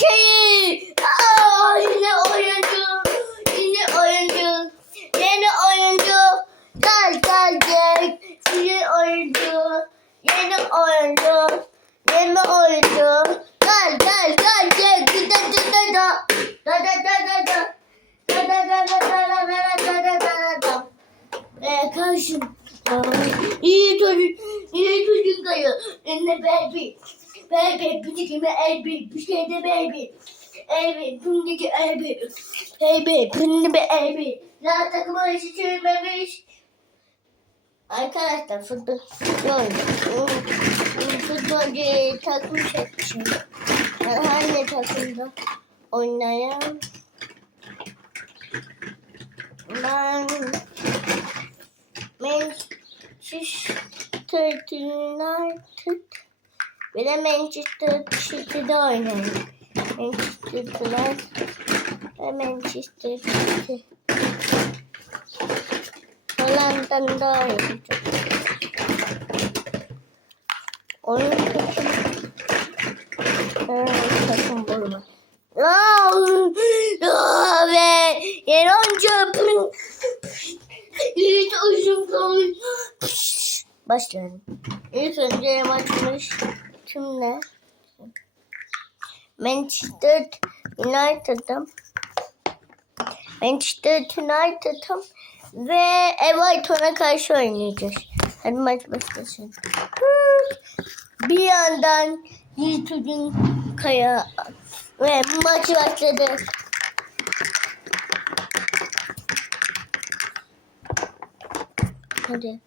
Şey, aa, yine oyuncu, yine oyuncu, yeni oyuncu, gel gel gel, yeni oyuncu, yeni oyuncu, yeni oyuncu, gel gel gel gel, da da da da da da da da da da da da da da da da ee, karşım. İyi çocuk, iyi çocuk kayı. Önüne baby. Baby, bundaki baby, bir şey de baby. Baby, bundaki baby. Baby, bundaki baby. Ya takıma işi çevirmemiş. Arkadaşlar futbol, futbol, futbolcu takım seçmişim. Ben hangi takımda oynayan? Ben Manchester United ve de Manchester City'de oynadı. Manchester United ve Manchester City. Hollanda'da oynadı. Onun için takım bulma. Ve Yeron Çöp'ün hiç uzun kalmış. Başlayalım. İlk önce maçmış. Kimle? Manchester United'ım. Manchester United'ım. Ve Everton'a karşı oynayacağız. Hadi maç başlasın. Bir yandan Yiğit'in kaya ve maç başladı. Hadi.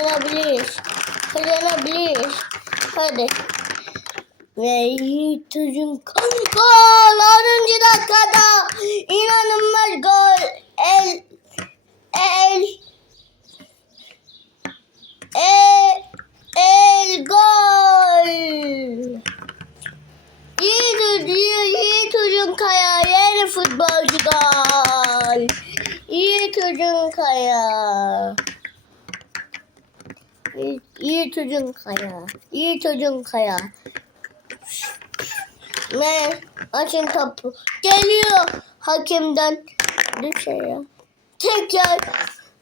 Kazanabiliriz. Kazanabiliriz. Hadi. Ve Yiğit'in gol 10. dakikada inanılmaz gol. El el el gol. Yiğit, Yiğit Ucun Kaya yeni futbolcu gol. Yiğit Ucun Kaya. Ucun Kaya. Yiğit Ucun Kaya. Ne? Açın topu. Geliyor hakemden dışarı. Tekrar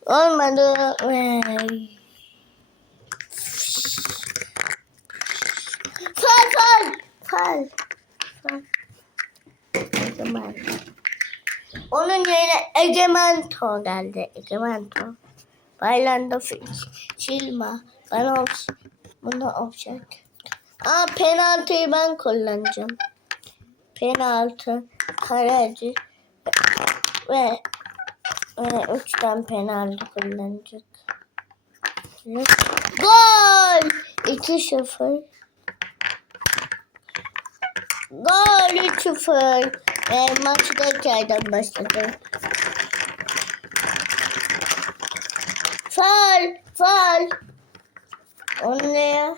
olmadı. Fal fal. Fal. Fal. Egemen. Onun yerine Egemento geldi. Egemento. Baylanda Silma. Bana off, buna offset. Aa penaltıyı ben kullanacağım. Penaltı, kaleci ve, ve üçten penaltı kullanacak. Gol! 2-0. Gol 3-0. E, maç tekrardan başladı. Fal, fal. O ne ya?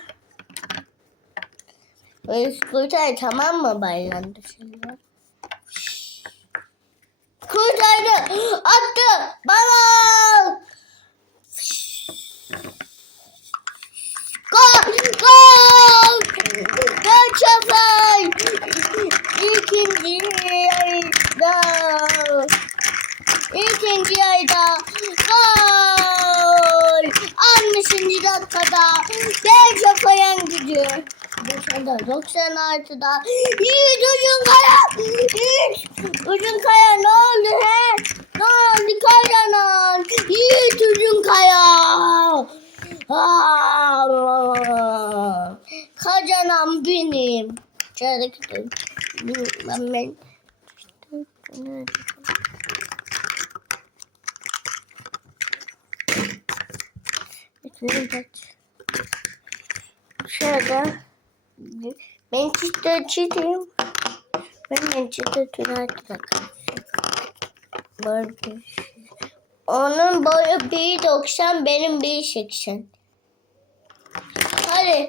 Kurtar tamam mı baylandı şimdi? Kurtardı. Attı. Baba. Gol. Gol. Gol çapay. İkinci ayda. İkinci ayda. Gol. 96'da. Yiğit Ucun Kaya. Yiğit Ucun Kaya ne oldu he? Ne oldu kayanan? Yiğit Ucun Kaya. Aa, Kazanan benim. Çarık ben ben. Şurada Manchester City'yim. Ben Manchester United'a karşı. Onun boyu 1.90 benim 1.80. Hadi.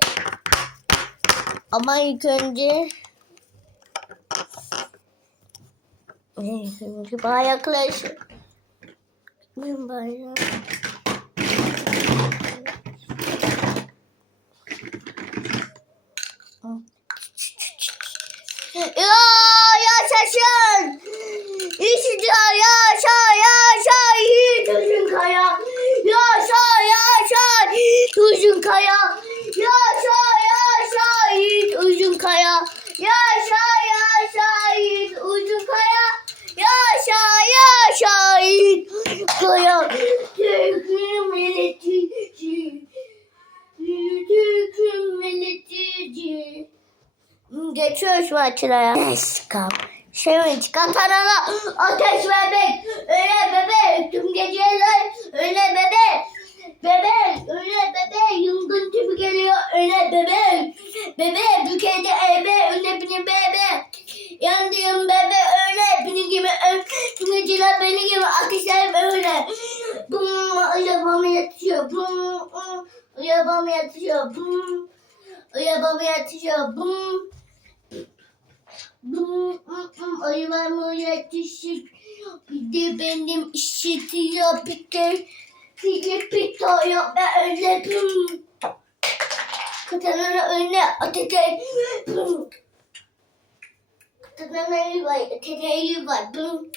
Ama ilk önce Şimdi bayağı yaklaşık. Ben bayağı yaşasın. İşte yaşa yaşa Yiğit Uzun Kaya. Yaşa yaşa Yiğit Uzun Kaya. Yaşa yaşa Yiğit Uzun Kaya. Yaşa yaşa Yiğit Uzun Kaya. Yaşa yaşa Yiğit Kaya. Türk'ün milletici. Türk'ün milletici. Geçiyoruz maçlara. Eskam. Şey çıkartana ateş bebek. Öyle bebek. Tüm geceler öyle bebek. Bebek öyle bebek. Yıldın tüpü geliyor öyle bebek. Bebek bükeyde ebe öyle beni bebe. Yandığım bebe öyle beni gibi ö- tüm geceler beni gibi ateşler öyle. Bum arabam yatıyor. Bum arabam yatıyor. Bum arabam yatıyor. Bum Bum, ayılarımı yetişik. Bir de benim işitiyor bir de. Filipito yok ben öyle bum. Katanın önüne ateşe bum. Katanın önü var, ateşe var bum.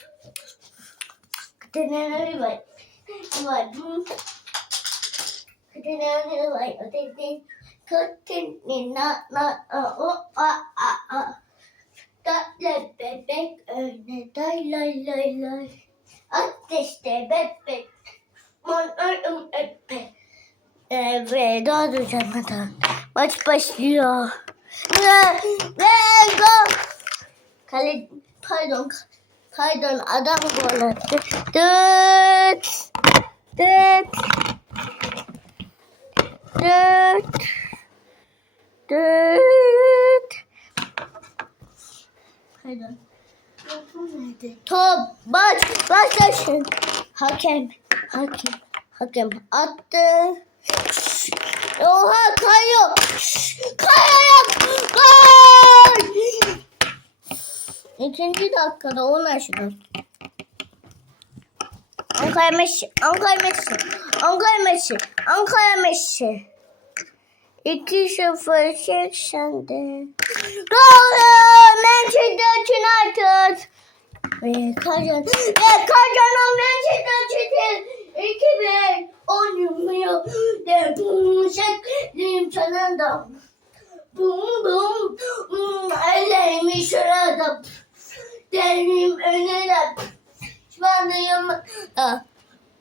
Katanın önü var, var bum. Katanın önü var, ateşe. Katanın na na o a a a. Tatlı bebek öyle day lay lay lay. Ateşte bebek. Evet doğru canım. Maç başlıyor. Ve ve go. Kale pardon. Pardon adam gol attı. Dıt. Dıt. Dıt. Dıt. Pardon. Top baş başlasın. Hakem hakem hakem attı. Oha kayıyor. Kayıyor. Gol. İkinci dakikada on aşırı. Ankara Messi, Ankara Messi, Ankara Messi, Ankara Messi. 2-0 80'de. Gol! Manchester United. Ve kazan. Ve kazanan Manchester United. 2-1 oynuyor. De bum şeklim çalanda. Bum bum. bum, Ellerimi şurada. Derim önüne. Şuandayım.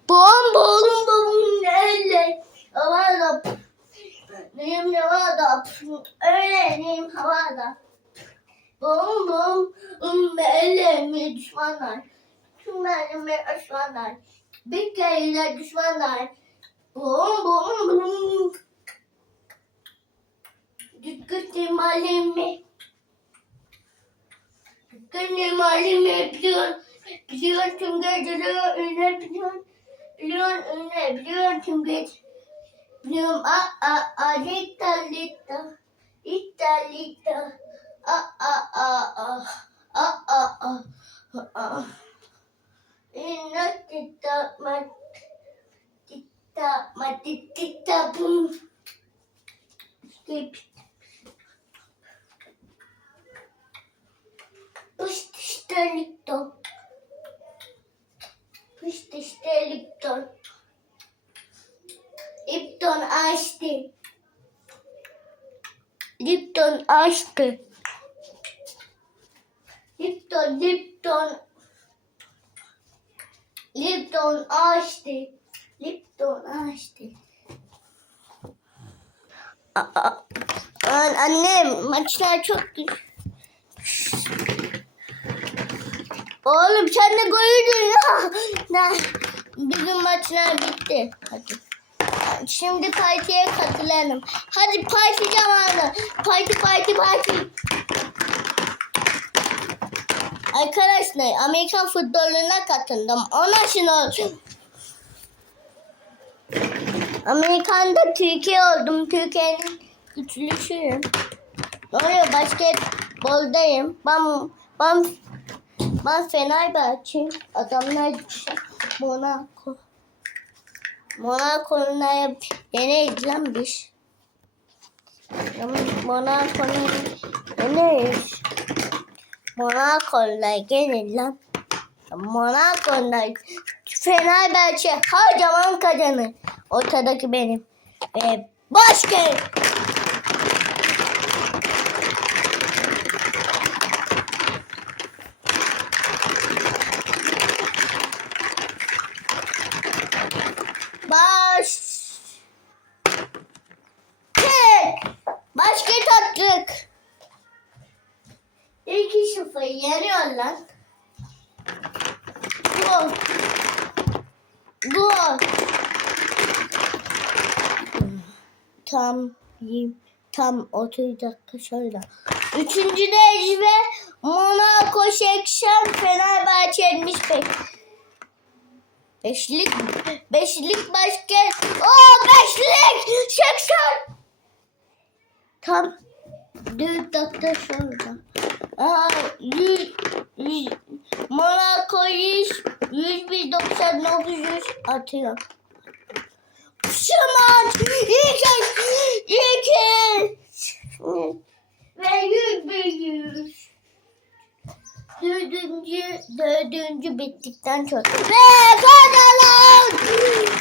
Bum bum bum. Eller. Havada. Neyim havada. Öyle neyim havada. Bum bum. Um, ellerimi düşmanlar. Tüm ellerimi düşmanlar. Bir kere düşmanlar. Bum bum bum. Dikkatim alemi. Dikkatim alemi biliyor. Biliyor tüm geceleri öyle biliyor. Biliyor öyle biliyor tüm gece. Biliyorum a a a lita lita. Lita lita. A a a a. A a a. a. Ina tita ma tita ma tita bum. Skip. Lipton. İşte Lipton. Lipton açtı. Lipton açtı. Lipton, Lipton. Lipton açtı. Lipton açtı. Annem maçlar çok. Oğlum sen de koyuyordun ya. Bizim maçlar bitti. Hadi. Şimdi partiye katılalım. Hadi parti zamanı. Parti parti parti. Arkadaşlar Amerikan futboluna katıldım. Ona şunu olsun. Amerikan'da Türkiye oldum. Türkiye'nin güçlüsüyüm. Oraya basketboldayım. Ben, ben, ben Fenerbahçe'yim. Adamlar Monaco. Monaco'na lan biz. Monaco'na yeneyiz. Monaco'la gelin lan. Monaco'la Fenerbahçe her zaman kazanır. Ortadaki benim. Ve başka. Baş. Tek. Basket attık. 2-0 yeniyorlar. Gol. Gol. Tam. Tam 30 dakika şöyle. Üçüncü ve Monaco 80 Fenerbahçe 75. Beşlik, beşlik basket. Oo beşlik 80. Tam 4 dakika sonra. Aa, 100, 100, Monaco 100, 100 bir 99 100 atıyor. Şu maç ilk ilk ve 100 bir 100. Dördüncü, dördüncü bittikten sonra. Ve kazanan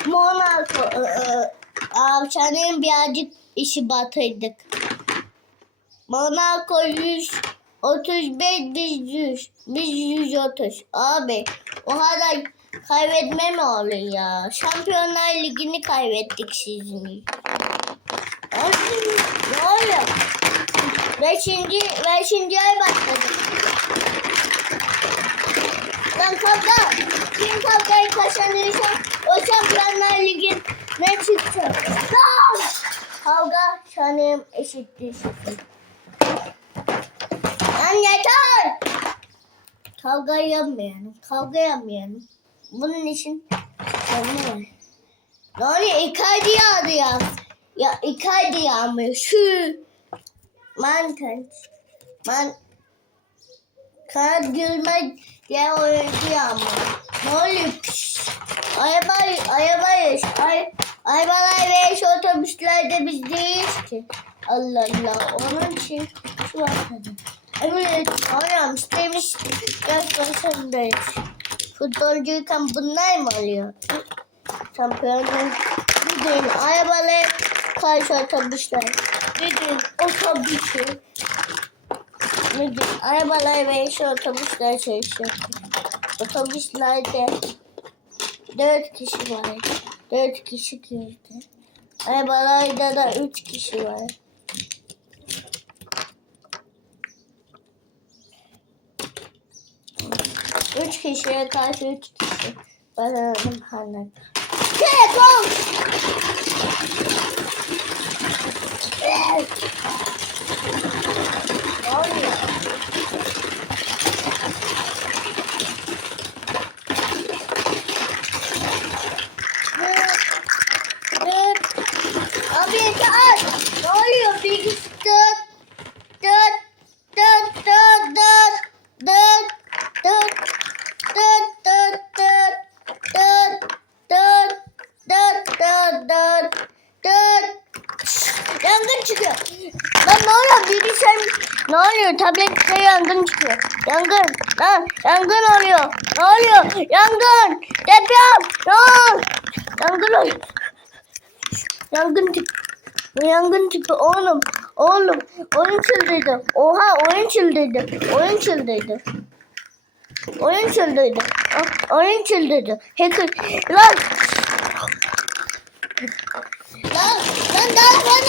Monaco. Ee, Avşanın birazcık işi batırdık. Monaco 100 35 biz 100. Biz 130. Abi o kadar kaybetme mi olur ya? Şampiyonlar Ligi'ni kaybettik sizin. Ne oluyor? Beşinci, beşinci ay başladı. Lan kavga. Kim kavgayı kazanırsa o Şampiyonlar Ligi ne çıkacak? Lan! Kavga sanırım eşittir. Lan yeter! Kavga yapmayalım. Kavga yapmayalım. Bunun için kavga var. Yani Icardi yağdı ya. Ya Icardi yağmıyor. Şu. Mantık. Man. Kanat gülmez diye oyuncu yağmıyor. Ne oluyor? Pişt. Araba, arabayız. Ay, arabalar ve şu otobüslerde biz değiliz ki. Allah Allah. Onun için şu atladı. Evet, oynamış demiş. Yaklaşındayız. Futbolcuyken bunlar mı oluyor? Şampiyonlar. Bir gün arabalar karşı otobüsler. Gün otobüsü. Gün arabalar ve şu otobüsler çalışıyor. Otobüslerde dört kişi var. Dört kişi girdi. Arabalarda da üç kişi var. Üç kişiye karşı üç kişi. Bakalım hanım. Telefon! Ne oluyor? Çıkıyor. Yangın. Lan yangın oluyor. Ne oluyor? Yangın. Deprem. Lan. Yangın oluyor. Yangın çıktı. Yangın çıktı oğlum. Oğlum. Oyun çıldırdı. Oha oyun çıldırdı. Oyun çıldırdı. Oyun çıldırdı. Ah, Oyun çıldırdı. Hacker. Lan. Lan. Lan daha ben